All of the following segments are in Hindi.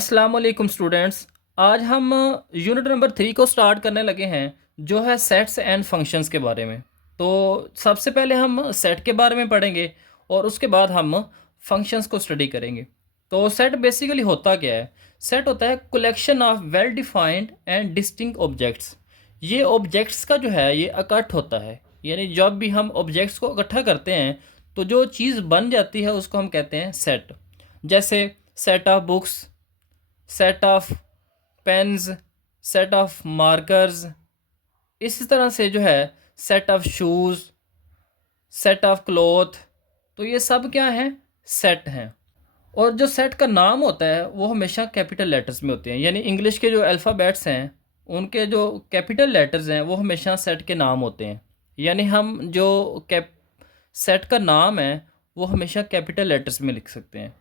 अस्सलाम वालेकुम स्टूडेंट्स। आज हम यूनिट नंबर 3 को स्टार्ट करने लगे हैं, जो है सेट्स एंड फंक्शंस के बारे में। तो सबसे पहले हम सेट के बारे में पढ़ेंगे और उसके बाद हम फंक्शंस को स्टडी करेंगे। तो सेट बेसिकली होता क्या है? सेट होता है collection of well defined and distinct objects. ये ऑब्जेक्ट्स का जो है ये इकट्ठ होता है, यानी जब भी हम ऑब्जेक्ट्स को इकट्ठा करते हैं तो जो चीज़ बन जाती है उसको हम कहते हैं सेट। जैसे set of books, set of pens, set of markers. इसी तरह से जो है set of shoes, set of cloth. तो ये सब क्या हैं? सेट हैं। और जो सेट का नाम होता है वो हमेशा कैपिटल लेटर्स में होते हैं, यानी इंग्लिश के जो अल्फ़ाबेट्स हैं उनके जो कैपिटल लेटर्स हैं वो हमेशा सेट के नाम होते हैं। यानी हम जो कैप सेट का नाम है वो हमेशा कैपिटल लेटर्स में लिख सकते हैं।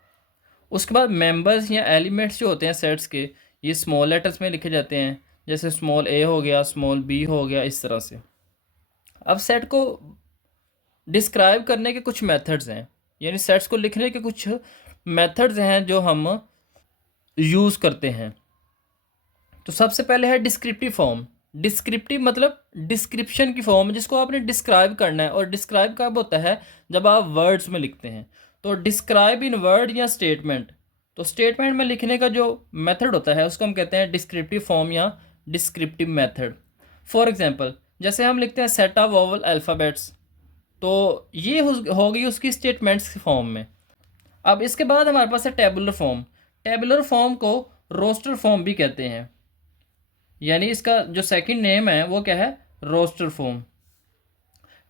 उसके बाद मेंबर्स या एलिमेंट्स जो होते हैं सेट्स के, ये स्मॉल लेटर्स में लिखे जाते हैं, जैसे स्मॉल ए हो गया, स्मॉल बी हो गया, इस तरह से। अब सेट को डिस्क्राइब करने के कुछ मेथड्स हैं, यानी सेट्स को लिखने के कुछ मेथड्स हैं जो हम यूज़ करते हैं। तो सबसे पहले है डिस्क्रिप्टिव फॉर्म। डिस्क्रिप्टिव मतलब डिस्क्रिप्शन की फॉर्म, जिसको आपने डिस्क्राइब करना है। और डिस्क्राइब कब होता है? जब आप वर्ड्स में लिखते हैं। तो डिस्क्राइब इन वर्ड या स्टेटमेंट। तो स्टेटमेंट में लिखने का जो मेथड होता है उसको हम कहते हैं डिस्क्रिप्टिव फॉर्म या डिस्क्रिप्टिव मेथड। फॉर एग्जांपल, जैसे हम लिखते हैं सेट ऑफ वोवल अल्फ़ाबेट्स, तो ये हो गई उसकी स्टेटमेंट्स फॉर्म में। अब इसके बाद हमारे पास है टेबुलर फॉर्म। टेबुलर फॉर्म को रोस्टर फॉर्म भी कहते हैं, यानी इसका जो सेकंड नेम है वो क्या है? Roster form.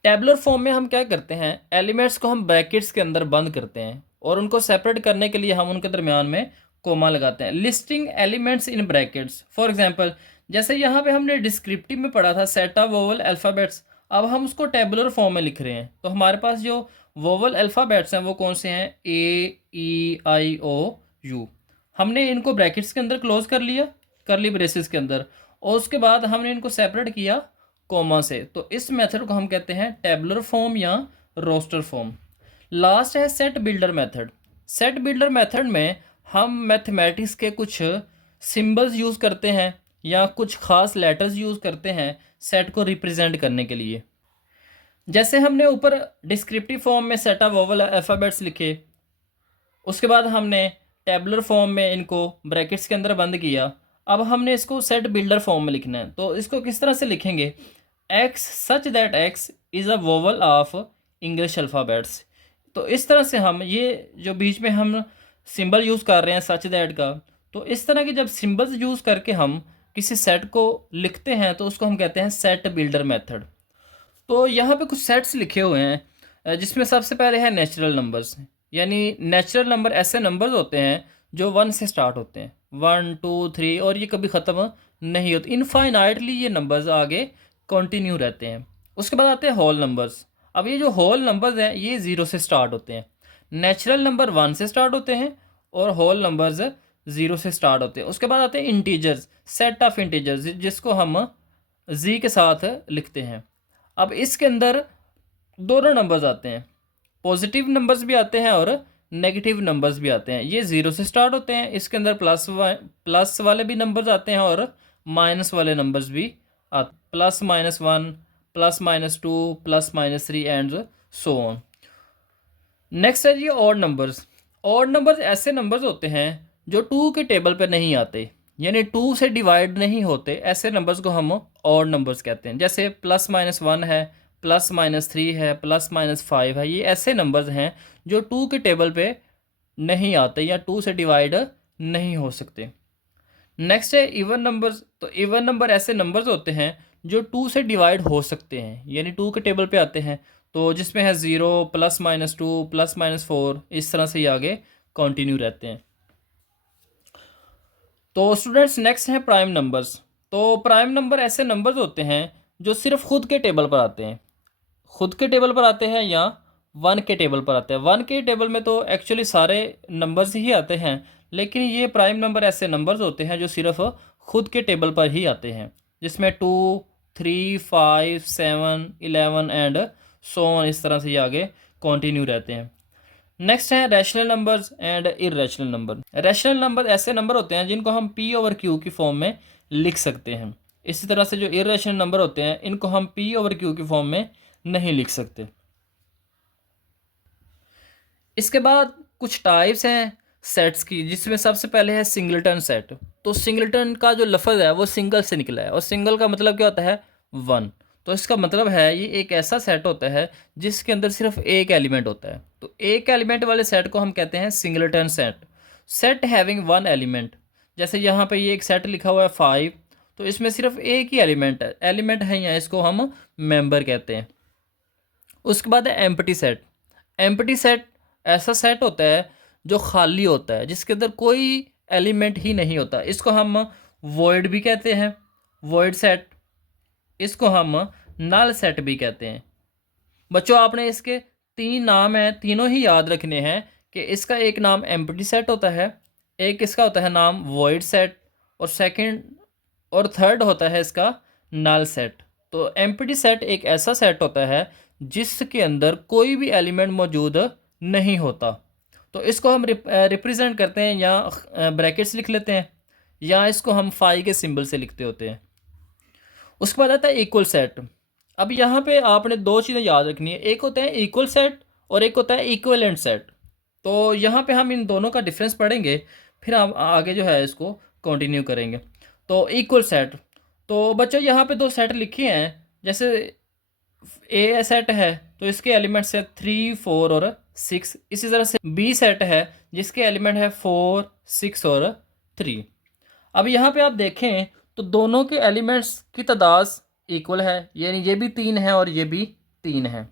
टेबुलर फॉर्म में हम क्या करते हैं? एलिमेंट्स को हम ब्रैकेट्स के अंदर बंद करते हैं और उनको सेपरेट करने के लिए हम उनके दरमियान में कोमा लगाते हैं। Listing elements in brackets. For example, जैसे यहाँ पे हमने डिस्क्रिप्टिव में पढ़ा था सेट ऑफ वोवल अल्फ़ाबेट्स, अब हम उसको टेबुलर फॉर्म में लिख रहे हैं। तो हमारे पास जो वोवल अल्फ़ाबेट्स हैं वो कौन से हैं? ए, ई, आई, ओ, यू। हमने इनको ब्रैकेट्स के अंदर क्लोज कर लिया, करली ब्रेसेस के अंदर, और उसके बाद हमने इनको सेपरेट किया कोमा से। तो इस मेथड को हम कहते हैं टेबुलर फॉर्म या रोस्टर फॉर्म। लास्ट है set builder method. Set builder method में हम मैथमेटिक्स के कुछ सिंबल्स यूज़ करते हैं या कुछ खास लेटर्स यूज़ करते हैं सेट को रिप्रेजेंट करने के लिए। जैसे हमने ऊपर डिस्क्रिप्टिव फॉर्म में सेट ऑफ वोवल अल्फ़ाबेट्स लिखे, उसके बाद हमने टेबुलर फॉर्म में इनको ब्रैकेट्स के अंदर बंद किया। अब हमने इसको सेट बिल्डर फॉर्म में लिखना है। तो इसको किस तरह से लिखेंगे? X such that x is a vowel of English alphabets. तो इस तरह से हम ये जो बीच में हम सिंबल यूज़ कर रहे हैं सच दैट का, तो इस तरह की जब सिंबल्स यूज़ करके हम किसी सेट को लिखते हैं तो उसको हम कहते हैं सेट बिल्डर मेथड। तो यहाँ पे कुछ सेट्स लिखे हुए हैं, जिसमें सबसे पहले है नेचुरल नंबर्स। यानी नेचुरल नंबर ऐसे नंबर्स होते हैं जो वन से स्टार्ट होते हैं, वन टू थ्री, और ये कभी ख़त्म नहीं होते। इनफाइनाइटली ये नंबर्स आगे कंटिन्यू रहते हैं। उसके बाद आते हैं होल नंबर्स। अब ये जो होल नंबर्स हैं ये ज़ीरो से स्टार्ट होते हैं। नेचुरल नंबर वन से स्टार्ट होते हैं और होल नंबर्स ज़ीरो से स्टार्ट होते हैं। उसके बाद आते हैं इंटीजर्स, सेट ऑफ इंटीजर्स, जिसको हम जी के साथ लिखते हैं। अब इसके अंदर दोनों नंबर्स आते हैं, पॉजिटिव नंबर्स भी आते हैं और नेगेटिव नंबर्स भी आते हैं। ये ज़ीरो से स्टार्ट होते हैं। इसके अंदर प्लस वाले भी नंबर्स आते हैं और माइनस वाले नंबर्स भी आते, plus minus one, plus minus two, plus minus three and so on. Next है ये ऑड नंबर्स। ऑड नंबर्स ऐसे नंबर्स होते हैं जो टू के टेबल पे नहीं आते, यानी टू से डिवाइड नहीं होते। ऐसे नंबर्स को हम ऑड नंबर्स कहते हैं। जैसे प्लस माइनस वन है, प्लस माइनस थ्री है, प्लस माइनस फाइव है। ये ऐसे नंबर्स हैं जो टू के टेबल पे नहीं आते या टू से डिवाइड नहीं हो सकते। नेक्स्ट है इवन नंबर्स। तो इवन नंबर ऐसे नंबर्स होते हैं जो टू से डिवाइड हो सकते हैं, यानी टू के टेबल पे आते हैं। तो जिसमें है zero, plus minus two, plus minus four, इस तरह से ये आगे कंटिन्यू रहते हैं। तो स्टूडेंट्स नेक्स्ट है प्राइम नंबर्स। तो प्राइम नंबर ऐसे नंबर्स होते हैं जो सिर्फ खुद के टेबल पर आते हैं, खुद के टेबल पर आते हैं या वन के टेबल पर आते हैं। वन के टेबल में तो एक्चुअली सारे नंबर्स ही आते हैं, लेकिन ये प्राइम नंबर ऐसे नंबर्स होते हैं जो सिर्फ खुद के टेबल पर ही आते हैं, जिसमें two, three, five, seven, 11 and so on, इस तरह से ये आगे कंटिन्यू रहते हैं। नेक्स्ट है rational numbers and irrational number. Rational number ऐसे नंबर होते हैं जिनको हम पी ओवर क्यू की फॉर्म में लिख सकते हैं। इसी तरह से जो इरेशनल नंबर होते हैं इनको हम पी ओवर क्यू की फॉर्म में नहीं लिख सकते। इसके बाद कुछ टाइप्स हैं सेट्स की, जिसमें सबसे पहले है सिंगलटन सेट। तो सिंगलटन का जो लफ्ज़ है वो सिंगल से निकला है, और सिंगल का मतलब क्या होता है, वन। तो इसका मतलब है ये एक ऐसा सेट होता है जिसके अंदर सिर्फ एक एलिमेंट होता है। तो एक एलिमेंट वाले सेट को हम कहते हैं singleton set. Set having one element, जैसे यहाँ पे ये एक सेट लिखा हुआ है 5, तो इसमें सिर्फ एक ही एलिमेंट है यहाँ, इसको हम मेंबर कहते हैं। उसके बाद है एम्प्टी सेट। एम्प्टी सेट ऐसा सेट होता है जो खाली होता है, जिसके अंदर कोई एलिमेंट ही नहीं होता। इसको हम वॉइड भी कहते हैं, वॉइड सेट। इसको हम नल सेट भी कहते हैं। बच्चों आपने इसके तीन नाम हैं, तीनों ही याद रखने हैं कि इसका एक नाम एम्प्टी सेट होता है, एक इसका होता है नाम वॉइड सेट, और सेकंड और थर्ड होता है इसका नल सेट। तो एम्प्टी सेट एक ऐसा सेट होता है जिसके अंदर कोई भी एलिमेंट मौजूद नहीं होता। तो इसको हम रिप्रेजेंट करते हैं, या ब्रैकेट्स लिख लेते हैं, या इसको हम फाई के सिंबल से लिखते होते हैं। उसके बाद आता है इक्वल सेट। अब यहाँ पे आपने दो चीज़ें याद रखनी है, एक होता है इक्वल सेट और एक होता है इक्विवेलेंट सेट। तो यहाँ पे हम इन दोनों का डिफरेंस पढ़ेंगे, फिर हम आगे जो है इसको कंटिन्यू करेंगे। तो इक्वल सेट, तो बच्चों यहाँ पे दो सेट लिखे हैं, जैसे ए सेट है तो इसके एलिमेंट्स है 3, 4 और 6। इसी तरह से बी सेट है जिसके एलिमेंट है 4, 6 और 3। अब यहाँ पे आप देखें तो दोनों के एलिमेंट्स की तादाद इक्वल है, यानी ये भी 3 है और ये भी 3 है।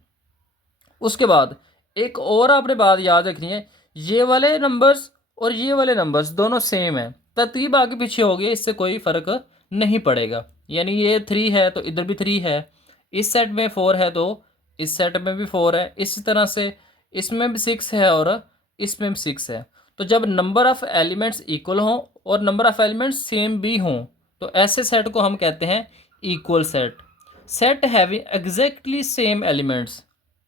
उसके बाद एक और आपने बात याद रखनी है, ये वाले नंबर्स और ये वाले नंबर्स दोनों सेम है, तरतीब आगे पीछे होगी, इससे कोई फ़र्क नहीं पड़ेगा। यानी ये 3 है तो इधर भी 3 है, इस सेट में 4 है तो इस सेट में भी 4 है, इसी तरह से इसमें भी 6 है और इसमें भी 6 है। तो जब नंबर ऑफ़ एलिमेंट्स इक्वल हों और नंबर ऑफ़ एलिमेंट्स सेम भी हों तो ऐसे सेट को हम कहते हैं equal set. Set having exactly same elements,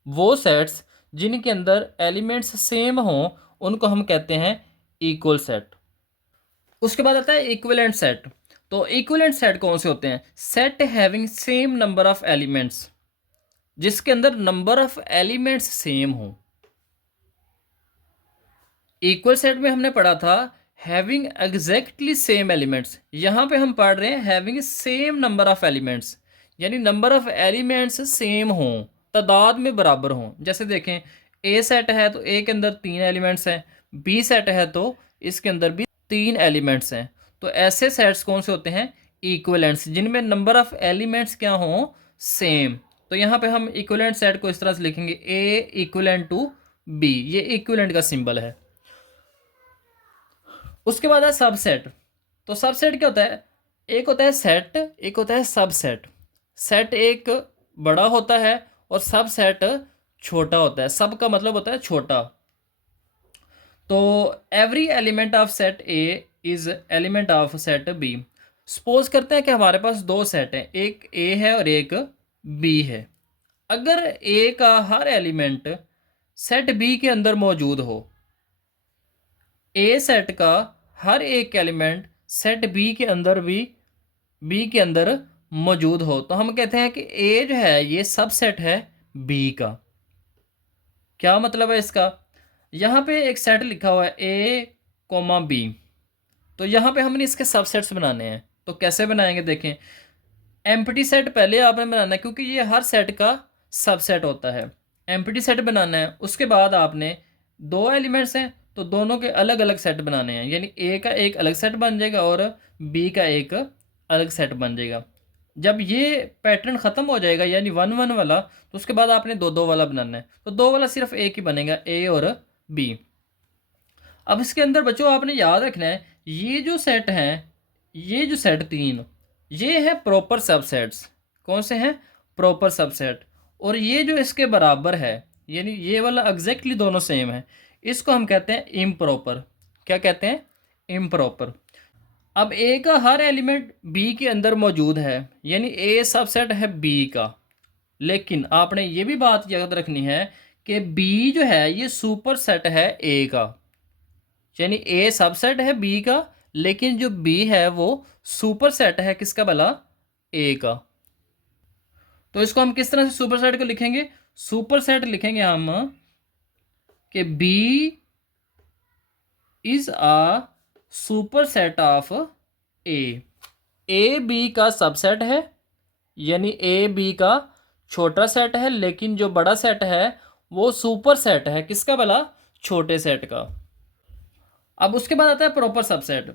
वो सेट्स जिनके अंदर एलिमेंट्स सेम हों उनको हम कहते हैं इक्वल सेट। उसके बाद आता है इक्विवेलेंट सेट। तो इक्विवेलेंट सेट कौन से होते हैं, set having same number of elements, जिसके अंदर नंबर ऑफ एलिमेंट्स सेम हो। इक्वल सेट में हमने पढ़ा था हैविंग एग्जैक्टली सेम एलिमेंट्स, यहाँ पे हम पढ़ रहे हैं having same number of elements, यानी नंबर ऑफ एलिमेंट्स सेम हों, तादाद में बराबर हों। जैसे देखें ए सेट है तो ए के अंदर 3 एलिमेंट्स हैं, बी सेट है तो इसके अंदर भी 3 एलिमेंट्स हैं। तो ऐसे सेट्स कौन से होते हैं, इक्विवेलेंट्स, जिनमें नंबर ऑफ एलिमेंट्स क्या हों, सेम। तो यहाँ पे हम इक्विवेलेंट सेट को इस तरह से लिखेंगे, ए इक्विवेलेंट टू बी, ये इक्विवेलेंट का सिंबल है। उसके बाद है सबसेट। तो सबसेट क्या होता है, एक होता है सेट, एक होता है सबसेट। सेट एक बड़ा होता है और सबसेट छोटा होता है। सब का मतलब होता है छोटा। तो every element of set A is element of set B. Suppose करते हैं कि हमारे पास दो सेट हैं, एक ए है और एक बी है। अगर ए का हर एलिमेंट सेट बी के अंदर मौजूद हो, ए सेट का हर एक एलिमेंट सेट बी के अंदर भी बी के अंदर मौजूद हो, तो हम कहते हैं कि ए जो है ये सबसेट है बी का। क्या मतलब है इसका, यहाँ पे एक सेट लिखा हुआ है ए कोमा बी, तो यहाँ पे हमने इसके सबसेट्स बनाने हैं। तो कैसे बनाएंगे, देखें एम्प्टी सेट पहले आपने बनाना है क्योंकि ये हर सेट का सबसेट होता है। एम्प्टी सेट बनाना है, उसके बाद आपने दो एलिमेंट्स हैं तो दोनों के अलग अलग सेट बनाने हैं, यानी ए का एक अलग सेट बन जाएगा और बी का एक अलग सेट बन जाएगा। जब ये पैटर्न ख़त्म हो जाएगा यानी 1 1 वाला, तो उसके बाद आपने 2 2 वाला बनाना है। तो 2 वाला सिर्फ एक ही बनेगा, ए और बी। अब इसके अंदर बच्चों आपने याद रखना है, ये जो सेट हैं, ये जो सेट 3, ये है प्रॉपर सबसेट्स। कौन से हैं, प्रॉपर सबसेट। और ये जो इसके बराबर है, यानी ये वाला एग्जैक्टली दोनों सेम है, इसको हम कहते हैं इम्प्रॉपर। क्या कहते हैं, इम्प्रॉपर। अब ए का हर एलिमेंट बी के अंदर मौजूद है, यानी ए सबसेट है बी का। लेकिन आपने ये भी बात याद रखनी है कि बी जो है ये सुपर सेट है ए का, यानी ए सबसेट है बी का, लेकिन जो बी है वो सुपर सेट है किसका भला, ए का। तो इसको हम किस तरह से सुपर सेट को लिखेंगे, सुपर सेट लिखेंगे हम कि B is a superset of A B का सबसेट है, यानी ए बी का छोटा सेट है, लेकिन जो बड़ा सेट है वो सुपर सेट है किसका भला, छोटे सेट का। अब उसके बाद आता है proper subset.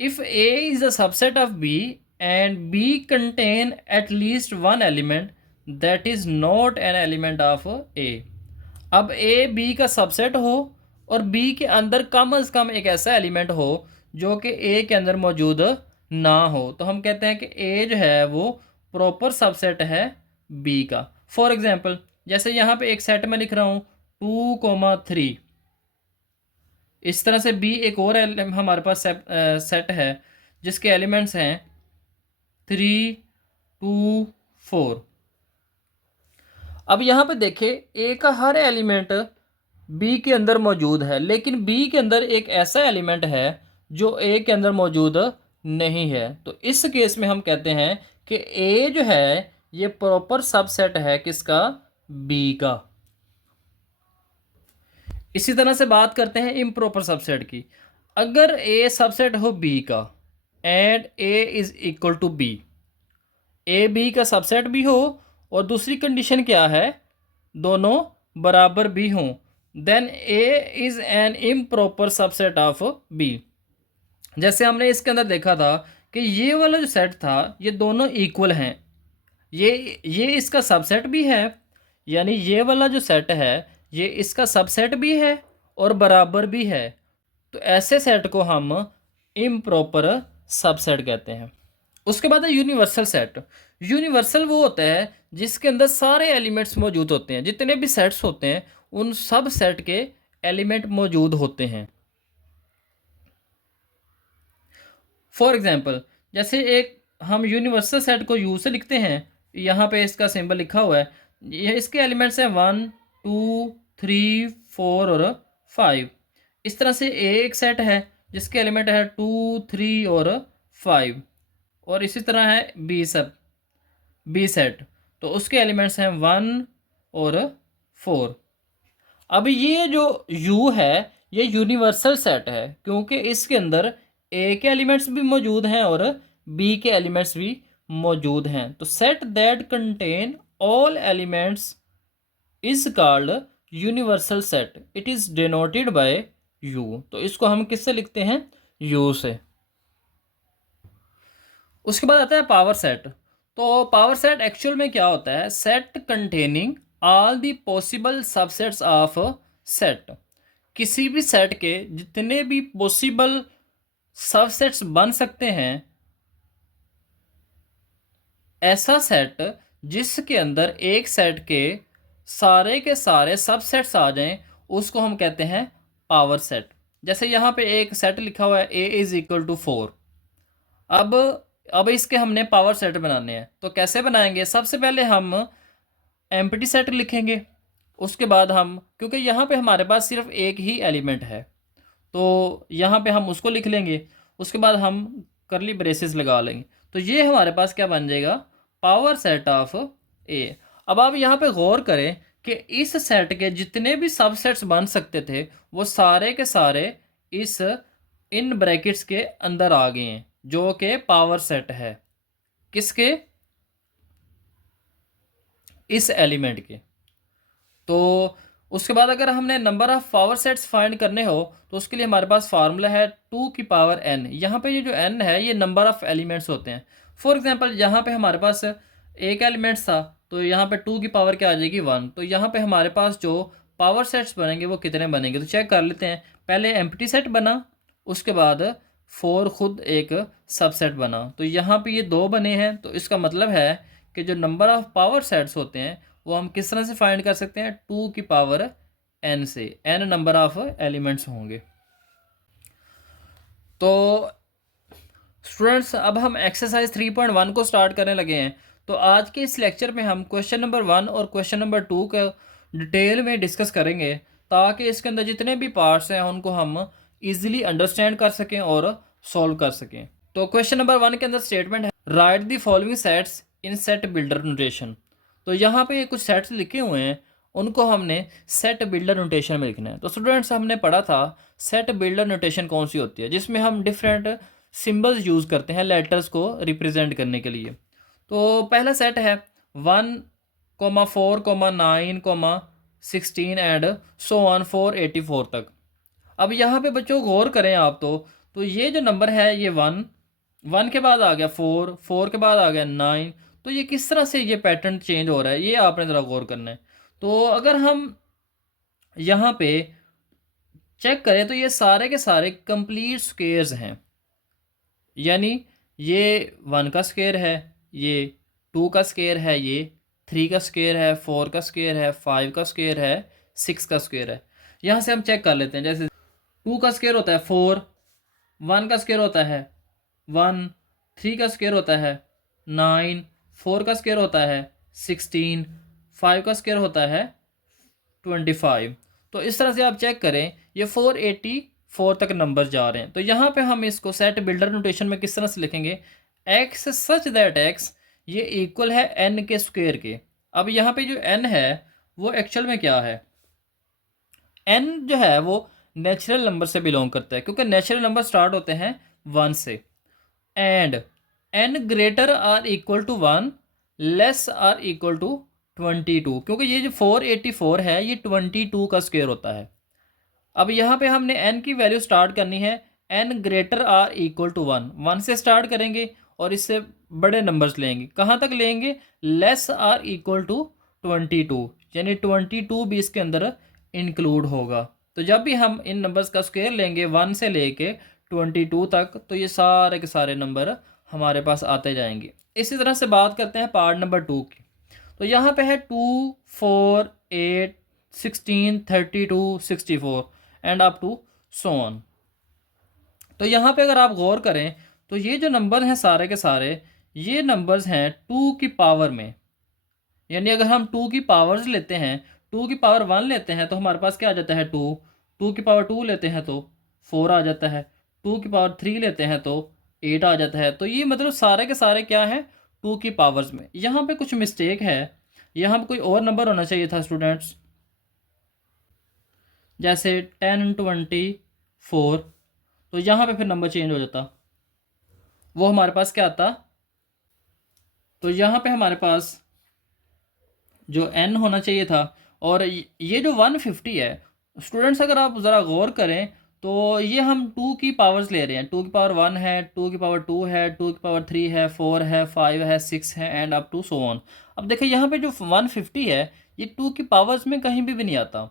If A is a subset of B and B contain at least one element that is not an element of A. अब ए बी का सबसेट हो और बी के अंदर कम से कम एक ऐसा एलिमेंट हो जो कि ए के अंदर मौजूद ना हो, तो हम कहते हैं कि ए जो है वो प्रॉपर सबसेट है बी का। फॉर एग्जांपल जैसे यहाँ पे एक सेट में लिख रहा हूँ 2,3, इस तरह से बी एक और हमारे पास सेट है जिसके एलिमेंट्स हैं 3, 2, 4। अब यहाँ पे देखिए ए का हर एलिमेंट बी के अंदर मौजूद है, लेकिन बी के अंदर एक ऐसा एलिमेंट है जो ए के अंदर मौजूद नहीं है। तो इस केस में हम कहते हैं कि ए जो है ये प्रॉपर सबसेट है किसका, बी का। इसी तरह से बात करते हैं इम्प्रॉपर सबसेट की। अगर ए सबसेट हो बी का and A is equal to B, A B का सबसेट भी हो और दूसरी कंडीशन क्या है, दोनों बराबर भी हों, then A is an improper subset of B. जैसे हमने इसके अंदर देखा था कि ये वाला जो सेट था ये दोनों इक्वल हैं, ये इसका सबसेट भी है, यानी ये वाला जो सेट है ये इसका सबसेट भी है और बराबर भी है। तो ऐसे सेट को हम इम्प्रॉपर सबसेट कहते हैं। उसके बाद है यूनिवर्सल सेट। यूनिवर्सल वो होता है जिसके अंदर सारे एलिमेंट्स मौजूद होते हैं, जितने भी सेट्स होते हैं उन सब सेट के एलिमेंट मौजूद होते हैं। फॉर एग्जांपल जैसे एक हम यूनिवर्सल सेट को यू से लिखते हैं, यहाँ पे इसका सिंबल लिखा हुआ है, ये इसके एलिमेंट्स हैं 1, 2, 3, 4 और 5। इस तरह से एक सेट है जिसके एलिमेंट है 2, 3 और 5, और इसी तरह है बी सेट, तो उसके एलिमेंट्स हैं 1 और 4। अब ये जो U है ये यूनिवर्सल सेट है क्योंकि इसके अंदर ए के एलिमेंट्स भी मौजूद हैं और बी के एलिमेंट्स भी मौजूद हैं। तो set that contain all elements is called universal set, it is denoted by U। तो इसको हम किससे लिखते हैं, U से। उसके बाद आता है पावर सेट। तो पावर सेट एक्चुअल में क्या होता है, set containing all the possible subsets of set. किसी भी सेट के जितने भी पॉसिबल सबसेट्स बन सकते हैं, ऐसा सेट जिसके अंदर एक सेट के सारे सबसेट्स आ जाएं उसको हम कहते हैं पावर सेट। जैसे यहाँ पे एक सेट लिखा हुआ है ए इज इक्वल टू 4। अब इसके हमने पावर सेट बनाने हैं, तो कैसे बनाएंगे, सबसे पहले हम एम्प्टी सेट लिखेंगे। उसके बाद हम, क्योंकि यहाँ पे हमारे पास सिर्फ एक ही एलिमेंट है तो यहाँ पे हम उसको लिख लेंगे। उसके बाद हम करली ब्रेसेस लगा लेंगे, तो ये हमारे पास क्या बन जाएगा, पावर सेट ऑफ ए। अब आप यहाँ पे गौर करें कि इस सेट के जितने भी सबसेट्स बन सकते थे वो सारे के सारे इस इन ब्रैकेट्स के अंदर आ गए हैं, जो कि पावर सेट है किसके, इस एलिमेंट के। तो उसके बाद अगर हमने number of power sets find करने हो तो उसके लिए हमारे पास फार्मूला है 2 की पावर n। यहाँ पे ये जो n है ये नंबर ऑफ़ एलिमेंट्स होते हैं। फॉर एग्जांपल यहाँ पे हमारे पास एक एलिमेंट्स था तो यहाँ पे 2 की पावर क्या आ जाएगी 1। तो यहाँ पे हमारे पास जो पावर सेट्स बनेंगे वो कितने बनेंगे, तो चेक कर लेते हैं। पहले एम्प्टी सेट बना, उसके बाद 4 खुद एक सबसेट बना, तो यहाँ पे ये 2 बने हैं। तो इसका मतलब है कि जो नंबर ऑफ़ पावर सेट्स होते हैं वो हम किस तरह से फाइंड कर सकते हैं, 2 की पावर n से, n नंबर ऑफ एलिमेंट्स होंगे। तो स्टूडेंट्स अब हम एक्सरसाइज 3.1 को स्टार्ट करने लगे हैं। तो आज के इस लेक्चर में हम क्वेश्चन नंबर 1 और क्वेश्चन नंबर 2 का डिटेल में डिस्कस करेंगे, ताकि इसके अंदर जितने भी पार्ट्स हैं उनको हम इजीली अंडरस्टैंड कर सकें और सॉल्व कर सकें। तो क्वेश्चन नंबर 1 के अंदर स्टेटमेंट है, right the following sets in set builder notation. तो यहाँ पे कुछ सेट्स लिखे हुए हैं, उनको हमने सेट बिल्डर नोटेशन में लिखना है। तो स्टूडेंट्स, हमने पढ़ा था सेट बिल्डर नोटेशन कौन सी होती है, जिसमें हम डिफरेंट सिंबल्स यूज़ करते हैं लेटर्स को रिप्रेजेंट करने के लिए। तो पहला सेट है 1,4,9,16 एंड सो ऑन 484 तक। अब यहाँ पे बच्चों गौर करें आप, तो ये जो नंबर है ये 1 के बाद आ गया 4 के बाद आ गया 9। तो ये किस तरह से ये पैटर्न चेंज हो रहा है, ये आपने ज़रा गौर करना है। तो अगर हम यहाँ पे चेक करें तो ये सारे के सारे कंप्लीट स्क्वेयर्स हैं, यानी ये 1 का स्क्वेयर है, ये 2 का स्क्वेयर है, ये 3 का स्क्वेयर है, 4 का स्क्वेयर है, 5 का स्क्वेयर है, 6 का स्क्वेयर है। यहाँ से हम चेक कर लेते हैं। जैसे 2 का स्क्वेयर होता है 4, 1 का स्क्वेयर होता है 1, 3 का स्क्वेयर होता है 9, 4 का स्क्वेयर होता है 16, 5 का स्क्वेयर होता है 25। तो इस तरह से आप चेक करें, ये 484 तक नंबर जा रहे हैं। तो यहाँ पे हम इसको सेट बिल्डर नोटेशन में किस तरह से लिखेंगे, एक्स सच दैट एक्स ये इक्वल है एन के स्क्वेयर के। अब यहाँ पे जो एन है वो एक्चुअल में क्या है, एन जो है वो नेचुरल नंबर से बिलोंग करता है, क्योंकि नेचुरल नंबर स्टार्ट होते हैं 1 से। And n greater or equal to 1 less or equal to 22, क्योंकि ये जो 484 है ये 22 का स्क्वायर होता है। अब यहाँ पे हमने n की वैल्यू स्टार्ट करनी है, n greater or equal to 1 से स्टार्ट करेंगे और इससे बड़े नंबर्स लेंगे। कहाँ तक लेंगे, लेस आर इक्वल टू 22, यानी 22 भी इसके अंदर इंक्लूड होगा। तो जब भी हम इन नंबर्स का स्क्वायर लेंगे 1 से लेके 22 तक, तो ये सारे के सारे नंबर हमारे पास आते जाएंगे। इसी तरह से बात करते हैं पार्ट नंबर 2 की। तो यहाँ पे है 2, 4, 8, 16, 32, 64 and up to so on. तो यहाँ पे अगर आप गौर करें तो ये जो नंबर हैं सारे के सारे, ये नंबर्स हैं 2 की पावर में। यानी अगर हम 2 की पावर्स लेते हैं, 2 की पावर 1 लेते हैं तो हमारे पास क्या आ जाता है 2, 2 की पावर 2 लेते हैं तो 4 आ जाता है, 2 की पावर 3 लेते हैं तो 8 आ जाता है। तो ये मतलब सारे के सारे क्या है, 2 की पावर्स में। यहाँ पे कुछ मिस्टेक है, यहाँ पे कोई और नंबर होना चाहिए था स्टूडेंट्स, जैसे 10, 24। तो यहाँ पे फिर नंबर चेंज हो जाता, वो हमारे पास क्या आता, तो यहाँ पे हमारे पास जो n होना चाहिए था। और ये जो 150 है स्टूडेंट्स, अगर आप ज़रा गौर करें तो ये हम 2 की पावर्स ले रहे हैं। 2 की पावर 1 है, 2 की पावर 2 है, 2 की पावर 3 है, 4 है, 5 है, 6 है and up to so on. अब देखिए यहाँ पे जो 150 है ये 2 की पावर्स में कहीं भी नहीं आता।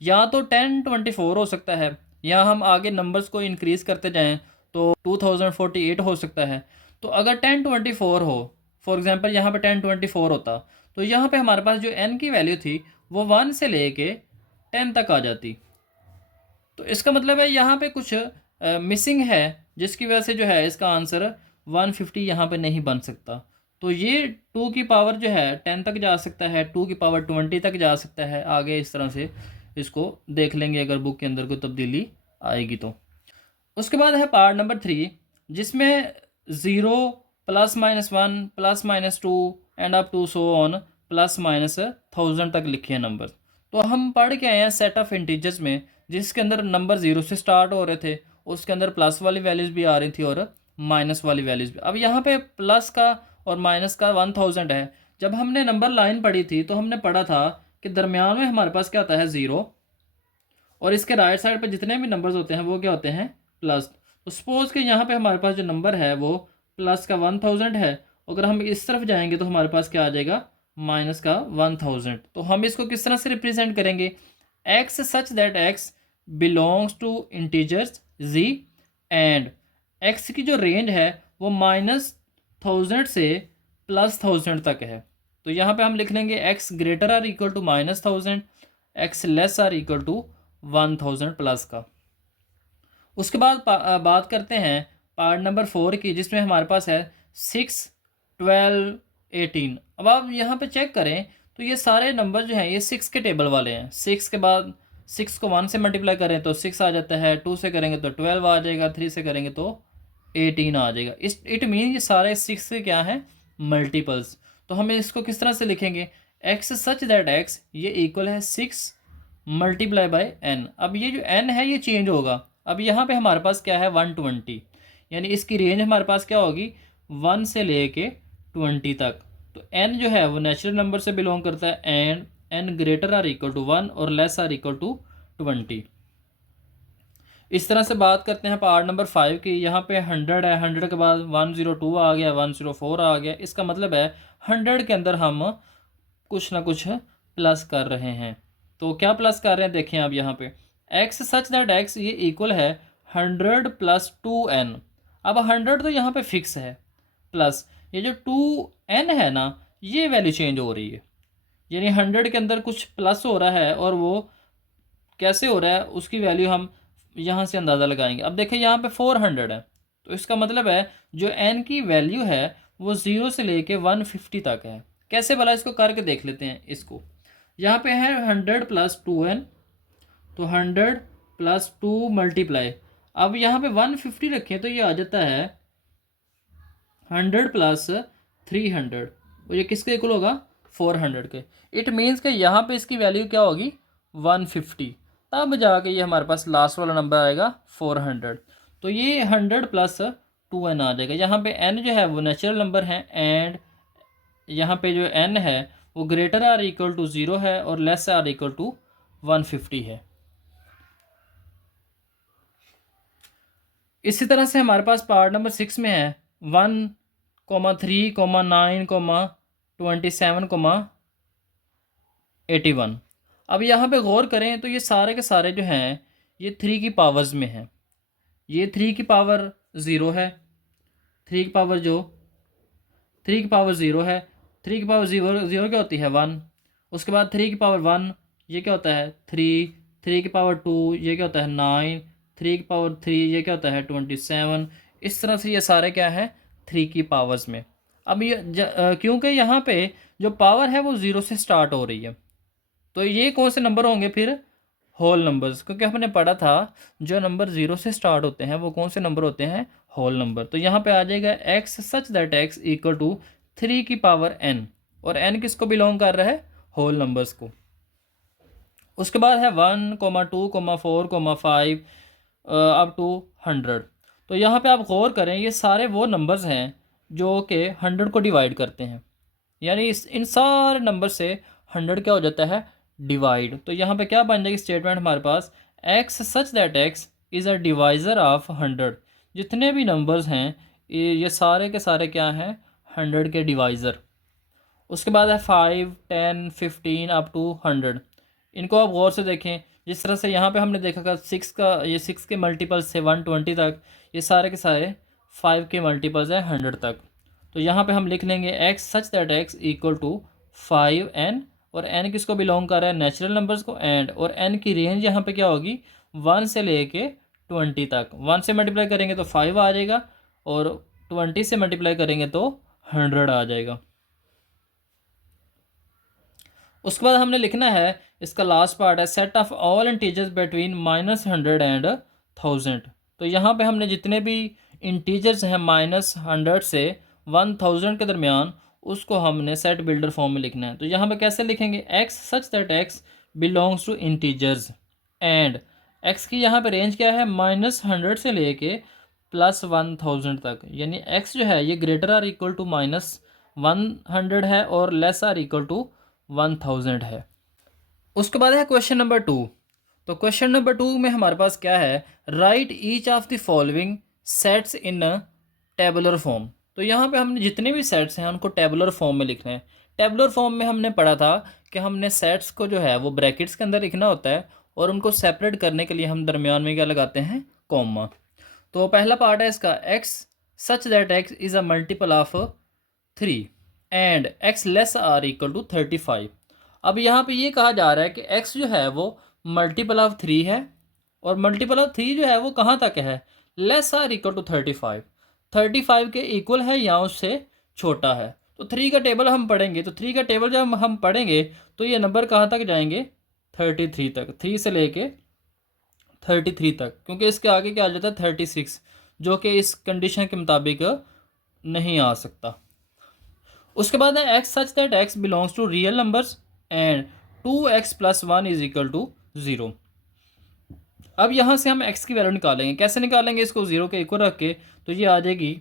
या तो 1024 हो सकता है, या हम आगे नंबर्स को इंक्रीज़ करते जाएं तो 2048 हो सकता है। तो अगर 1024 हो, फॉर एग्जांपल यहाँ पे 1024 होता, तो यहाँ पे हमारे पास जो n की वैल्यू थी वो 1 से लेके 10 तक आ जाती। तो इसका मतलब है यहाँ पे कुछ मिसिंग है, जिसकी वजह से जो है इसका आंसर 150 यहाँ पे नहीं बन सकता। तो ये 2 की पावर जो है 10 तक जा सकता है, 2 की पावर 20 तक जा सकता है। आगे इस तरह से इसको देख लेंगे अगर बुक के अंदर कोई तब्दीली आएगी तो। उसके बाद है पार्ट नंबर 3, जिसमें 0 +-1 +-2 and up to so on +-1000 तक लिखे हैं नंबर। तो हम पढ़ के आए हैं सेट ऑफ इंटीजर्स में, जिसके अंदर नंबर 0 से स्टार्ट हो रहे थे, उसके अंदर प्लस वाली वैल्यूज़ भी आ रही थी और माइनस वाली वैल्यूज़ भी। अब यहाँ पे प्लस का और माइनस का 1000 है। जब हमने नंबर लाइन पढ़ी थी तो हमने पढ़ा था कि दरमियान में हमारे पास क्या होता है 0, और इसके राइट साइड पे जितने भी नंबर्स होते हैं वो क्या होते हैं प्लस। तो सपोज कि यहाँ पे हमारे पास जो नंबर है वो प्लस का 1000 है, अगर हम इस तरफ जाएंगे तो हमारे पास क्या आ जाएगा, माइनस का 1000। तो हम इसको किस तरह से रिप्रेजेंट करेंगे, x such that x belongs to integers z, and x की जो रेंज है वो -1000 से +1000 तक है। तो यहाँ पे हम लिख लेंगे x greater or equal to -1000, x less or equal to 1000 plus का। उसके बाद बात करते हैं पार्ट नंबर 4 की, जिसमें हमारे पास है 6, 12, 18। अब आप यहाँ पे चेक करें तो ये सारे नंबर जो हैं ये 6 के टेबल वाले हैं। 6 के बाद 6 को 1 से मल्टीप्लाई करें तो 6 आ जाता है, 2 से करेंगे तो 12 आ जाएगा, 3 से करेंगे तो 18 आ जाएगा। इस इट मीन ये सारे 6 से क्या है, मल्टीपल्स। तो हमें इसको किस तरह से लिखेंगे, एक्स सच दैट एक्स ये इक्वल है 6 मल्टीप्लाई बाय एन। अब ये जो एन है ये चेंज होगा। अब यहाँ पे हमारे पास क्या है 120, यानी इसकी रेंज हमारे पास क्या होगी 1 से लेके 20 तक। तो एन जो है वो नेचुरल नंबर से बिलोंग करता है, and n greater or equal to 1 और लेस आर इक्वल टू 20। इस तरह से बात करते हैं पार्ट नंबर 5 की। यहाँ पे 100 है, 100 के बाद 102 आ गया, 104 आ गया। इसका मतलब है 100 के अंदर हम कुछ ना कुछ प्लस कर रहे हैं। तो क्या प्लस कर रहे हैं देखें आप यहाँ पे, एक्स सच दैट एक्स ये इक्वल है 100 प्लस 2n। अब 100 तो यहाँ पे फिक्स है, प्लस ये जो 2n है ना ये वैल्यू चेंज हो रही है, यानी 100 के अंदर कुछ प्लस हो रहा है और वो कैसे हो रहा है उसकी वैल्यू हम यहाँ से अंदाज़ा लगाएंगे। अब देखें यहाँ पे 400 है, तो इसका मतलब है जो n की वैल्यू है वो 0 से लेके 150 तक है। कैसे भला इसको करके देख लेते हैं। इसको यहाँ पे है 100 प्लस 2n, तो 100 प्लस 2 मल्टीप्लाई, अब यहाँ पे 150 रखें तो ये आ जाता है 100 प्लस 300, और ये किसके इक्वल होगा 400 के। इट मीन्स कि यहाँ पे इसकी वैल्यू क्या होगी 150, तब जाके ये हमारे पास लास्ट वाला नंबर आएगा 400। तो ये 100 प्लस 2n आ जाएगा। यहाँ पे n जो है वो नेचुरल नंबर है, एंड यहाँ पे जो n है वो ग्रेटर आर इक्वल टू 0 है और लेस आर इक्वल टू 150 है। इसी तरह से हमारे पास पार्ट नंबर 6 में है 1,3,9,27,81। अब यहाँ पे गौर करें तो ये सारे के सारे जो हैं ये 3 की पावर्स में हैं। ये 3 की पावर 0 है, 3 की पावर जो 3 की पावर 0 है, 3 की पावर 0 क्या होती है 1। उसके बाद 3 की पावर 1 ये क्या होता है 3, 3 की पावर 2 ये क्या होता है 9, 3 की पावर 3 ये क्या होता है 27। इस तरह से ये सारे क्या है 3 की पावर्स में। अब ये क्योंकि यहाँ पे जो पावर है वो 0 से स्टार्ट हो रही है, तो ये कौन से नंबर होंगे फिर होल नंबर्स, क्योंकि हमने पढ़ा था जो नंबर 0 से स्टार्ट होते हैं वो कौन से नंबर होते हैं होल नंबर। तो यहाँ पे आ जाएगा x such that x equal to 3 की पावर n, और n किसको बिलोंग कर रहा है होल नंबर्स को। उसके बाद है 1,2,4,5 अप टू 100। तो यहाँ पे आप गौर करें ये सारे वो नंबर्स हैं जो कि 100 को डिवाइड करते हैं, यानी इन सारे नंबर से 100 क्या हो जाता है डिवाइड। तो यहाँ पे क्या बन जाएगी स्टेटमेंट हमारे पास, X such that x is a divisor of 100। जितने भी नंबर्स हैं ये सारे के सारे क्या हैं 100 के डिवाइज़र। उसके बाद है 5, 10, 15 अप टू 100। इनको आप गौर से देखें, जिस तरह से यहाँ पे हमने देखा था 6 का, ये 6 के मल्टीपल्स से 120 तक, ये सारे के सारे 5 के मल्टीपल्स हैं 100 तक। तो यहाँ पे हम लिख लेंगे x such that x equal to 5n, और n किसको बिलोंग कर रहा है नेचुरल नंबर्स को, एंड और n की रेंज यहाँ पे क्या होगी 1 से लेके 20 तक। 1 से मल्टीप्लाई करेंगे तो 5 आ जाएगा, और 20 से मल्टीप्लाई करेंगे तो 100 आ जाएगा। उसके बाद हमने लिखना है इसका लास्ट पार्ट है set of all integers between -100 and 1000। तो यहाँ पे हमने जितने भी इंटीजर्स हैं -100 से 1000 के दरमियान उसको हमने सेट बिल्डर फॉर्म में लिखना है। तो यहाँ पे कैसे लिखेंगे, x such that x belongs to integers, and x की यहाँ पे रेंज क्या है -100 से लेके +1000 तक, यानी एक्स जो है ये ग्रेटर आर इक्वल टू -100 है और लेस आर इक्वल टू 1000 है। उसके बाद है क्वेश्चन नंबर 2। तो क्वेश्चन नंबर 2 में हमारे पास क्या है, right each of the following sets in tabular form. तो यहाँ पे हमने जितने भी सेट्स हैं उनको टेबुलर फॉर्म में लिखना है। टेबुलर फॉर्म में हमने पढ़ा था कि हमने सेट्स को जो है वो ब्रैकेट्स के अंदर लिखना होता है, और उनको सेपरेट करने के लिए हम दरमियान में क्या लगाते हैं कॉमा। तो पहला पार्ट है इसका, x such that x is a multiple of 3 and x less or equal to 35। अब यहाँ पे ये कहा जा रहा है कि x जो है वो मल्टीपल ऑफ 3 है, और मल्टीपल ऑफ 3 जो है वो कहाँ तक है लेस आर इक्वल टू 35। 35 के इक्वल है या उससे छोटा है। तो 3 का टेबल हम पढ़ेंगे, तो 3 का टेबल जब हम पढ़ेंगे तो ये नंबर कहाँ तक जाएंगे, 33 तक, 3 से लेके 33 तक, क्योंकि इसके आगे क्या आ जाता है 36, जो कि इस कंडीशन के मुताबिक नहीं आ सकता। उसके बाद है x such that x belongs to real numbers and 2x+1 is equal to 0। अब यहाँ से हम x की वैल्यू निकालेंगे, कैसे निकालेंगे, इसको 0 के इक्वल रख के, तो ये आ जाएगी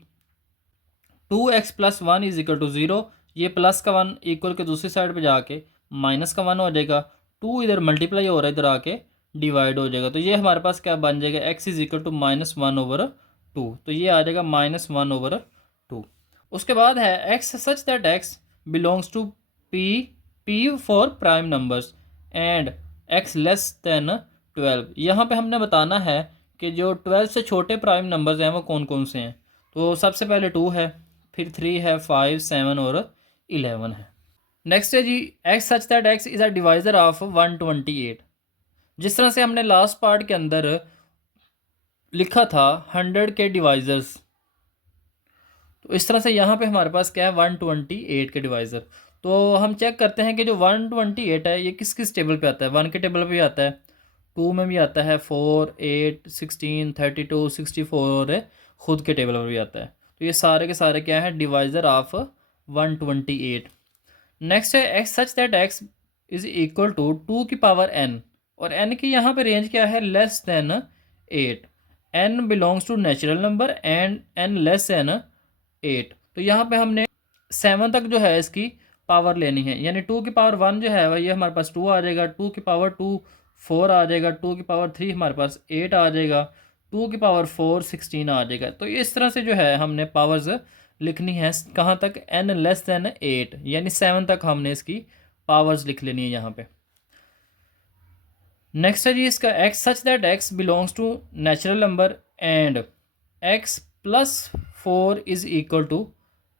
2x+1 इज इक्वल टू 0, ये प्लस का 1 इक्वल के दूसरी साइड पे जाके माइनस का 1 हो जाएगा, 2 इधर मल्टीप्लाई हो रहा है, इधर आके डिवाइड हो जाएगा, तो ये हमारे पास क्या बन जाएगा, x इज इक्वल टू -1/2, तो ये आ जाएगा -1/2। उसके बाद है x such that x belongs to p for prime numbers and x less than 12। यहाँ पे हमने बताना है कि जो 12 से छोटे प्राइम नंबर्स हैं वो कौन कौन से हैं। तो सबसे पहले 2 है, फिर 3 है, 5, 7 और 11 है। नेक्स्ट है जी x such that x is a divisor of 128। जिस तरह से हमने लास्ट पार्ट के अंदर लिखा था 100 के डिवाइज़र्स, तो इस तरह से यहाँ पे हमारे पास क्या है 128 के डिवाइज़र। तो हम चेक करते हैं कि जो 128 है ये किस किस टेबल पे आता है। 1 के टेबल पे भी आता है, 2 में भी आता है, 4, 8, 16, 32, 64 खुद के टेबल पर भी आता है। तो ये सारे के सारे क्या है डिवाइज़र ऑफ 128। नेक्स्ट है x such that x is equal to 2 की पावर n, और n की यहाँ पे रेंज क्या है, less than 8। n belongs to natural number and n less than 8। तो यहाँ पे हमने 7 तक जो है इसकी पावर लेनी है, यानी 2 की पावर 1 जो है वह ये हमारे पास 2 आ जाएगा, 2 की पावर 2 4 आ जाएगा, 2 की पावर 3 हमारे पास 8 आ जाएगा, 2 की पावर 4 16 आ जाएगा। तो इस तरह से जो है हमने पावर्स लिखनी है कहाँ तक, n लेस देन 8, यानी 7 तक हमने इसकी पावर्स लिख लेनी है यहाँ पे। नेक्स्ट है जी इसका x such that x belongs to natural number and x +4 is equal to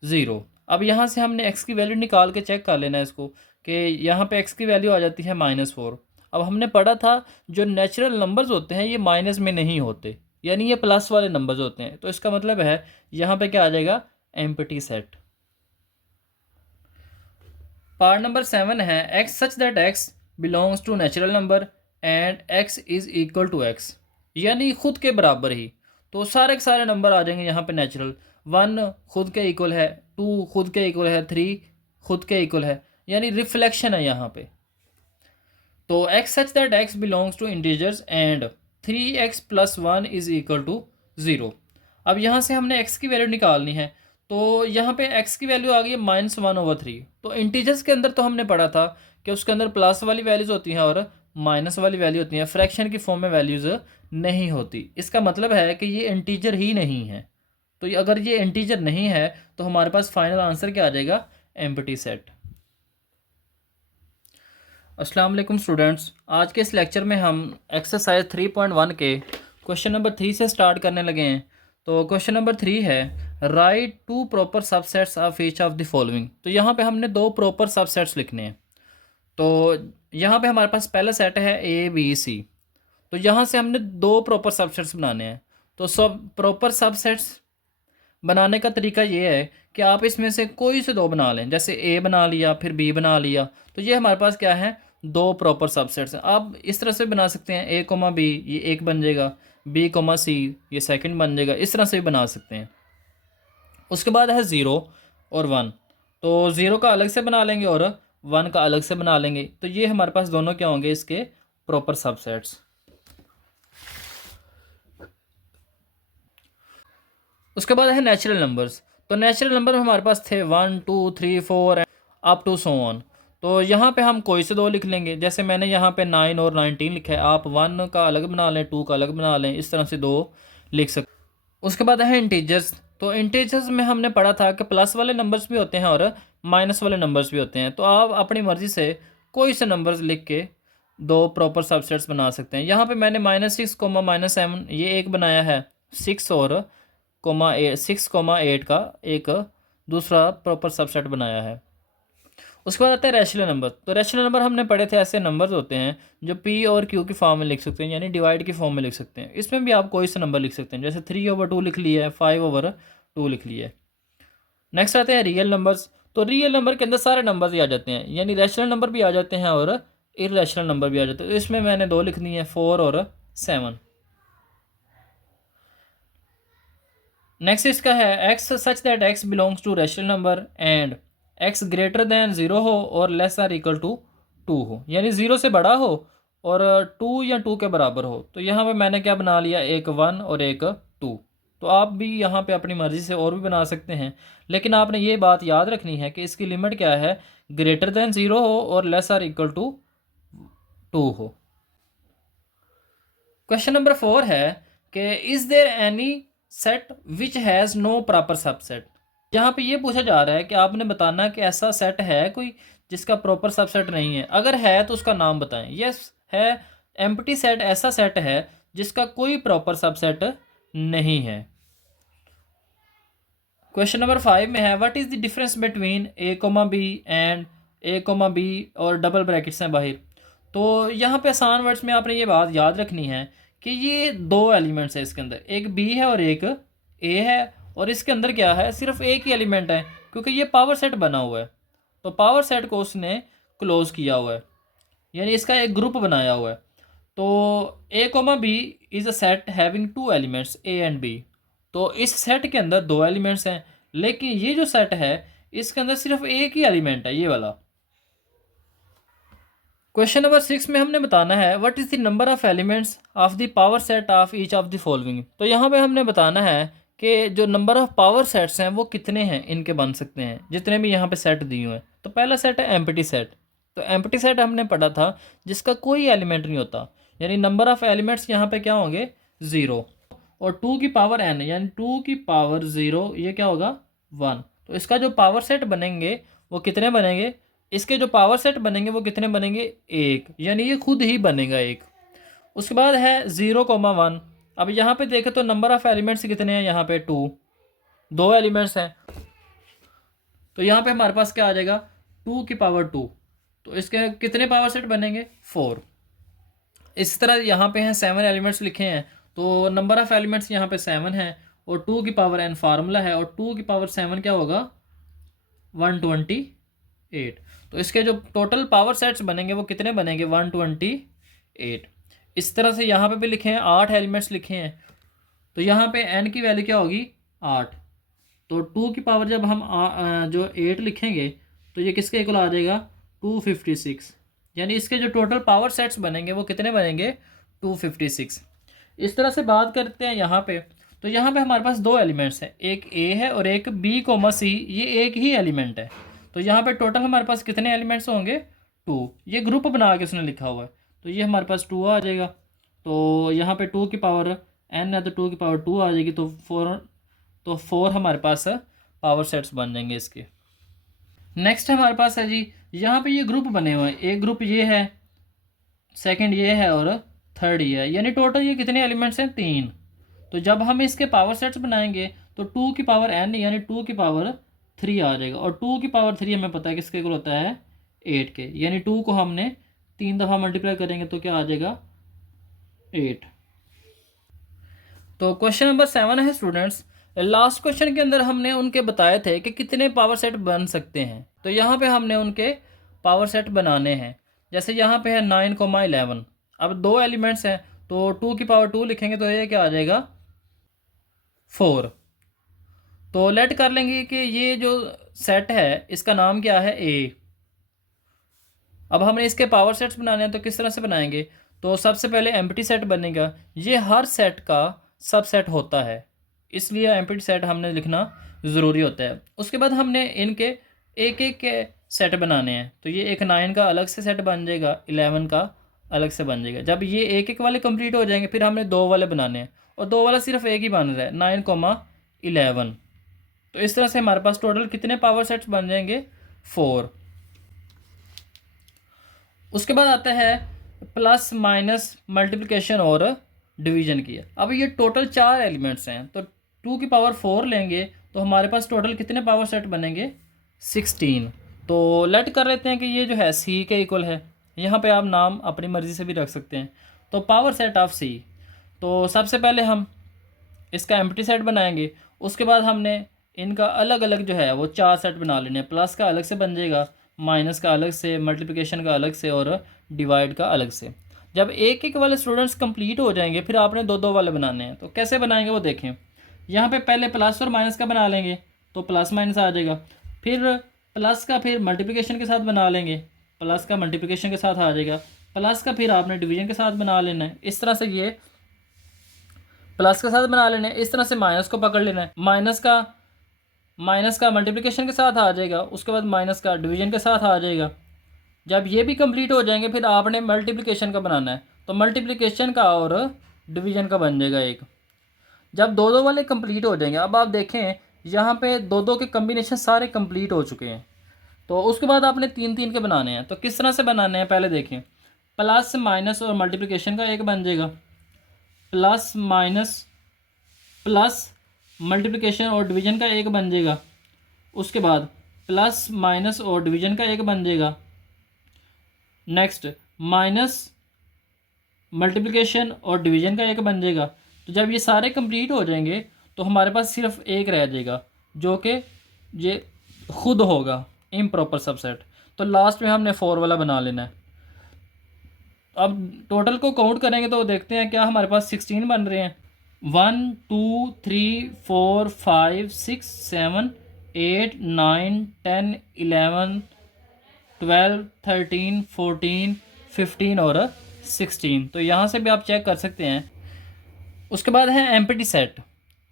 0। अब यहाँ से हमने x की वैल्यू निकाल के चेक कर लेना है इसको, कि यहाँ पे x की वैल्यू आ जाती है -4। अब हमने पढ़ा था जो नेचुरल नंबर्स होते हैं ये माइनस में नहीं होते, यानी ये प्लस वाले नंबर्स होते हैं। तो इसका मतलब है यहाँ पे क्या आ जाएगा, एम्प्टी सेट। पार्ट नंबर 7 है x such that x belongs to natural number and x is equal to x, यानी खुद के बराबर ही। तो सारे के सारे नंबर आ जाएंगे यहाँ पे नेचुरल। 1 खुद के इक्वल है, 2 खुद के इक्वल है, 3 खुद के इक्वल है, यानी रिफ्लेक्शन है यहाँ पे। तो x such that x belongs to integers and 3x+1 is equal to 0। अब यहाँ से हमने x की वैल्यू निकालनी है, तो यहाँ पे x की वैल्यू आ गई है -1/3। तो इंटीजर्स के अंदर तो हमने पढ़ा था कि उसके अंदर प्लस वाली वैल्यूज़ होती हैं और माइनस वाली वैल्यू होती हैं, फ्रैक्शन की फॉर्म में वैल्यूज़ नहीं होती। इसका मतलब है कि ये इंटीजर ही नहीं है। तो अगर ये इंटीजर नहीं है तो हमारे पास फाइनल आंसर क्या आ जाएगा, एम्प्टी सेट। अस्सलाम वालेकुम स्टूडेंट्स, आज के इस लेक्चर में हम एक्सरसाइज 3.1 के क्वेश्चन नंबर 3 से स्टार्ट करने लगे हैं। तो क्वेश्चन नंबर 3 है right 2 proper subsets of each of the following. तो यहाँ पे हमने 2 प्रॉपर सबसेट्स लिखने हैं। तो यहाँ पे हमारे पास पहला सेट है ABC। तो यहाँ से हमने 2 प्रॉपर सबसेट्स बनाने हैं। तो सब प्रॉपर सबसेट्स बनाने का तरीका ये है कि आप इसमें से कोई से 2 बना लें, जैसे A बना लिया फिर B बना लिया, तो ये हमारे पास क्या है, 2 प्रॉपर सबसेट्स हैं। आप इस तरह से बना सकते हैं A, B ये एक बन जाएगा, B, C ये सेकंड बन जाएगा, इस तरह से भी बना सकते हैं। उसके बाद है 0 और 1। तो 0 का अलग से बना लेंगे और 1 का अलग से बना लेंगे, तो ये हमारे पास दोनों क्या होंगे, इसके प्रॉपर सबसेट्स। उसके बाद है नेचुरल नंबर्स। तो नेचुरल नंबर हमारे पास थे 1, 2, 3, 4 अप टू सो ऑन। तो यहाँ पे हम कोई से 2 लिख लेंगे, जैसे मैंने यहाँ पे 9 और 19 लिखा है, आप 1 का अलग बना लें, 2 का अलग बना लें, इस तरह से 2 लिख सकते। उसके बाद है इंटीजर्स। तो इंटीजर्स में हमने पढ़ा था कि प्लस वाले नंबर्स भी होते हैं और माइनस वाले नंबर्स भी होते हैं। तो आप अपनी मर्ज़ी से कोई से नंबर्स लिख के 2 प्रॉपर सबसेट्स बना सकते हैं। यहाँ पे मैंने -6, -7 ये एक बनाया है, 6 और 6, 8 का एक दूसरा प्रॉपर सबसेट बनाया है। उसके बाद आता है रैशनल नंबर। तो रैशनल नंबर हमने पढ़े थे, ऐसे नंबर्स होते हैं जो P और Q की फॉर्म में लिख सकते हैं, यानी डिवाइड की फॉर्म में लिख सकते हैं। इसमें भी आप कोई सा नंबर लिख सकते हैं, जैसे 3/2 लिख लिया है, 5/2 लिख लिया है। नेक्स्ट आते हैं रियल नंबर्स। तो रियल नंबर के अंदर सारे नंबर्स ही आ जाते हैं, यानी रैशनल नंबर भी आ जाते हैं और इरेशनल नंबर भी आ जाते हैं। तो इसमें मैंने दो लिख दी हैं, 4 और 7। नेक्स्ट इसका है x such that x belongs to rational number and x greater than 0 हो और लेस आर इक्वल टू 2 हो, यानी 0 से बड़ा हो और 2 या 2 के बराबर हो। तो यहाँ पे मैंने क्या बना लिया, एक 1 और एक 2। तो आप भी यहाँ पे अपनी मर्ज़ी से और भी बना सकते हैं, लेकिन आपने ये बात याद रखनी है कि इसकी लिमिट क्या है, ग्रेटर दैन 0 हो और लेस आर इक्वल टू 2 हो। क्वेश्चन नंबर 4 है कि is there any set which has no proper subset. यहाँ पे ये पूछा जा रहा है कि आपने बताना कि ऐसा सेट है कोई जिसका प्रॉपर सबसेट नहीं है, अगर है तो उसका नाम बताएं। यस है, एम्प्टी सेट ऐसा सेट है जिसका कोई प्रॉपर सबसेट नहीं है। क्वेश्चन नंबर 5 में है what is the difference between A comma B and A comma B और डबल ब्रैकेट्स हैं बाहर। तो यहाँ पे आसान वर्ड्स में आपने ये बात याद रखनी है कि ये दो एलिमेंट्स है इसके अंदर, एक बी है और एक ए है, और इसके अंदर क्या है, सिर्फ एक ही एलिमेंट है क्योंकि ये पावर सेट बना हुआ है। तो पावर सेट को उसने क्लोज किया हुआ है, यानी इसका एक ग्रुप बनाया हुआ है। तो A comma B is a set having two elements A and B. तो इस सेट के अंदर दो एलिमेंट्स हैं, लेकिन ये जो सेट है इसके अंदर सिर्फ एक ही एलिमेंट है, ये वाला। क्वेश्चन नंबर 6 में हमने बताना है what is the number of elements of the power set of each of the following. तो यहाँ पे हमने बताना है कि जो नंबर ऑफ पावर सेट्स हैं वो कितने हैं इनके बन सकते हैं, जितने भी यहाँ पे सेट दिए हुए हैं। तो पहला सेट है एम्प्टी सेट। तो एम्प्टी सेट हमने पढ़ा था जिसका कोई एलिमेंट नहीं होता, यानी नंबर ऑफ एलिमेंट्स यहाँ पे क्या होंगे, 0। और 2 की पावर n, यानी 2 की पावर 0, ये क्या होगा, 1। तो इसका जो पावर सेट बनेंगे वो कितने बनेंगे, इसके जो पावर सेट बनेंगे वो कितने बनेंगे, 1, यानी ये खुद ही बनेगा 1। उसके बाद है 0,1। अब यहाँ पे देखें तो नंबर ऑफ एलिमेंट्स कितने हैं, यहाँ पे 2, दो एलिमेंट्स हैं। तो यहाँ पे हमारे पास क्या आ जाएगा, 2 की पावर 2। तो इसके कितने पावर सेट बनेंगे, 4। इस तरह यहाँ पे हैं 7 एलिमेंट्स लिखे हैं, तो नंबर ऑफ एलिमेंट्स यहाँ पे 7 हैं, और 2 की पावर n फार्मूला है, और 2 की पावर 7 क्या होगा, 128। तो इसके जो टोटल पावर सेट्स बनेंगे वो कितने बनेंगे, 128। इस तरह से यहाँ पे भी लिखे हैं, 8 एलिमेंट्स लिखे हैं। तो यहाँ पे n की वैल्यू क्या होगी, 8। तो 2 की पावर जब हम जो 8 लिखेंगे तो ये किसके इक्वल आ जाएगा, 256। यानी इसके जो टोटल पावर सेट्स बनेंगे वो कितने बनेंगे, 256। इस तरह से बात करते हैं यहाँ पे। तो यहाँ पे हमारे पास दो एलिमेंट्स हैं, एक ए है और एक बी कोमा सी, ये एक ही एलिमेंट है। तो यहाँ पे टोटल हमारे पास कितने एलिमेंट्स होंगे, 2। ये ग्रुप बना के उसने लिखा हुआ है, तो ये हमारे पास 2 आ जाएगा। तो यहाँ पे 2 की पावर n है तो 2 की पावर 2 आ जाएगी, तो 4 हमारे पास पावर सेट्स बन जाएंगे इसके। नेक्स्ट हमारे पास है जी, यहाँ पे ये ग्रुप बने हुए हैं, एक ग्रुप ये है, सेकंड ये है और थर्ड ये है, यानी टोटल ये कितने एलिमेंट्स हैं, 3। तो जब हम इसके पावर सेट्स बनाएंगे तो 2 की पावर n यानी 2 की पावर 3 आ जाएगा, और 2 की पावर 3 हमें पता है किसके इक्वल होता है, 8 के। यानी 2 को हमने 3 दफ़ा मल्टीप्लाई करेंगे तो क्या आ जाएगा, 8। तो क्वेश्चन नंबर 7 है स्टूडेंट्स, लास्ट क्वेश्चन के अंदर हमने उनके बताए थे कि कितने पावर सेट बन सकते हैं। तो यहाँ पे हमने उनके पावर सेट बनाने हैं। जैसे यहाँ पे है 9,11। अब दो एलिमेंट्स हैं तो 2 की पावर 2 लिखेंगे तो ये क्या आ जाएगा, 4। तो लेट कर लेंगे कि ये जो सेट है इसका नाम क्या है, ए। अब हमने इसके पावर सेट्स बनाने हैं तो किस तरह से बनाएंगे, तो सबसे पहले एम्प्टी सेट बनेगा। ये हर सेट का सबसेट होता है, इसलिए एम्प्टी सेट हमने लिखना ज़रूरी होता है। उसके बाद हमने इनके एक एक के सेट बनाने हैं। तो ये एक 9 का अलग से सेट बन जाएगा, 11 का अलग से बन जाएगा। जब ये एक एक वाले कंप्लीट हो जाएंगे फिर हमने दो वाले बनाने हैं, और दो वाला सिर्फ एक ही बन रहा है, 9,11। तो इस तरह से हमारे पास टोटल कितने पावर सेट्स बन जाएंगे, 4। उसके बाद आता है प्लस माइनस मल्टीप्लिकेशन और डिवीजन किया। अब ये टोटल 4 एलिमेंट्स हैं, तो 2 की पावर 4 लेंगे तो हमारे पास टोटल कितने पावर सेट बनेंगे, 16। तो लेट कर लेते हैं कि ये जो है सी के इक्वल है। यहाँ पे आप नाम अपनी मर्ज़ी से भी रख सकते हैं। तो पावर सेट ऑफ सी, तो सबसे पहले हम इसका एम्प्टी सेट बनाएंगे। उसके बाद हमने इनका अलग अलग जो है वो 4 सेट बना लेने हैं। प्लस का अलग से बन जाएगा, माइनस का अलग से, मल्टीप्लिकेशन का अलग से और डिवाइड का अलग से। जब एक एक वाले स्टूडेंट्स कंप्लीट हो जाएंगे फिर आपने दो दो वाले बनाने हैं। तो कैसे बनाएंगे वो देखें। यहाँ पे पहले प्लस और माइनस का बना लेंगे तो प्लस माइनस आ जाएगा। फिर प्लस का फिर मल्टीप्लिकेशन के साथ बना लेंगे, प्लस का मल्टीप्लिकेशन के साथ आ जाएगा। प्लस का फिर आपने डिवीजन के साथ बना लेना है। इस तरह से ये प्लस के साथ बना लेना है। इस तरह से माइनस को पकड़ लेना है, माइनस का मल्टीप्लिकेशन के साथ आ जाएगा, उसके बाद माइनस का डिवीजन के साथ आ जाएगा। जब ये भी कंप्लीट हो जाएंगे फिर आपने मल्टीप्लिकेशन का बनाना है, तो मल्टीप्लिकेशन का और डिवीजन का बन जाएगा एक। जब दो दो वाले कंप्लीट हो जाएंगे, अब आप देखें यहाँ पे दो दो के कम्बिनेशन सारे कंप्लीट हो चुके हैं। तो उसके बाद आपने तीन तीन के बनाने हैं। तो किस तरह से बनाने हैं पहले देखें। प्लस माइनस और मल्टीप्लिकेशन का एक बन जाएगा, प्लस माइनस प्लस मल्टीप्लिकेशन और डिवीजन का एक बन जाएगा। उसके बाद प्लस माइनस और डिवीजन का एक बन जाएगा। नेक्स्ट माइनस मल्टीप्लिकेशन और डिवीजन का एक बन जाएगा। तो जब ये सारे कंप्लीट हो जाएंगे तो हमारे पास सिर्फ एक रह जाएगा जो कि ये खुद होगा इम्प्रॉपर सबसेट। तो लास्ट में हमने 4 वाला बना लेना है। अब टोटल को काउंट करेंगे तो देखते हैं क्या हमारे पास 16 बन रहे हैं। 1 2 3 4 5 6 7 8 9 10 11 12 13 14 15 और 16। तो यहाँ से भी आप चेक कर सकते हैं। उसके बाद है एम्प्टी सेट।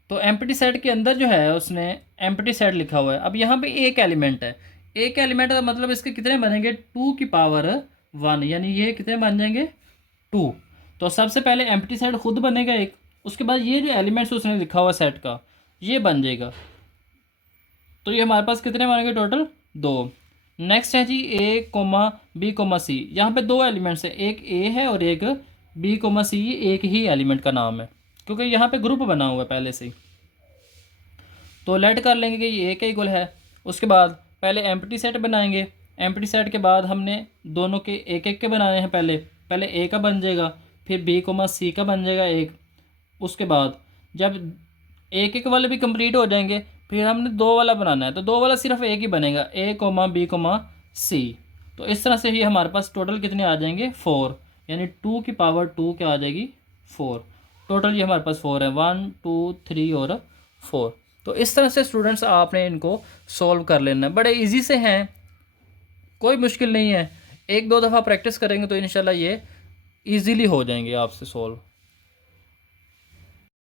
तो एम्प्टी सेट के अंदर जो है उसने एम्प्टी सेट लिखा हुआ है। अब यहाँ पे एक एलिमेंट है, एक एलिमेंट का मतलब इसके कितने बनेंगे 2 की पावर 1, यानी ये कितने बन जाएंगे 2। तो सबसे पहले एम्प्टी सेट खुद बनेगा एक, उसके बाद ये जो एलिमेंट्स उसने लिखा हुआ सेट का ये बन जाएगा। तो ये हमारे पास कितने बनेंगे टोटल 2। नेक्स्ट है जी ए कोमा बी कोमा सी। यहाँ पे 2 एलिमेंट्स है, एक ए है और एक बी कोमा सी, एक ही एलिमेंट का नाम है क्योंकि यहाँ पे ग्रुप बना हुआ है पहले से ही। तो लेट कर लेंगे कि ये ए का इक्वल है। उसके बाद पहले एम्प्टी सेट बनाएंगे। एम्प्टी सेट के बाद हमने दोनों के एक एक के बनाने हैं। पहले ए का बन जाएगा, फिर बी कोमा सी का बन जाएगा एक। उसके बाद जब एक एक वाले भी कंप्लीट हो जाएंगे फिर हमने 2 वाला बनाना है। तो 2 वाला सिर्फ एक ही बनेगा, ए कोमा बी कोमा सी। तो इस तरह से ही हमारे पास टोटल कितने आ जाएंगे 4, यानी 2 की पावर 2 क्या आ जाएगी 4। टोटल ये हमारे पास 4 है, 1 2 3 और 4। तो इस तरह से स्टूडेंट्स आपने इनको सॉल्व कर लेना है। बड़े इजी से हैं, कोई मुश्किल नहीं है। एक दो दफ़ा प्रैक्टिस करेंगे तो इंशाल्लाह ये इजीली हो जाएंगे आपसे सॉल्व।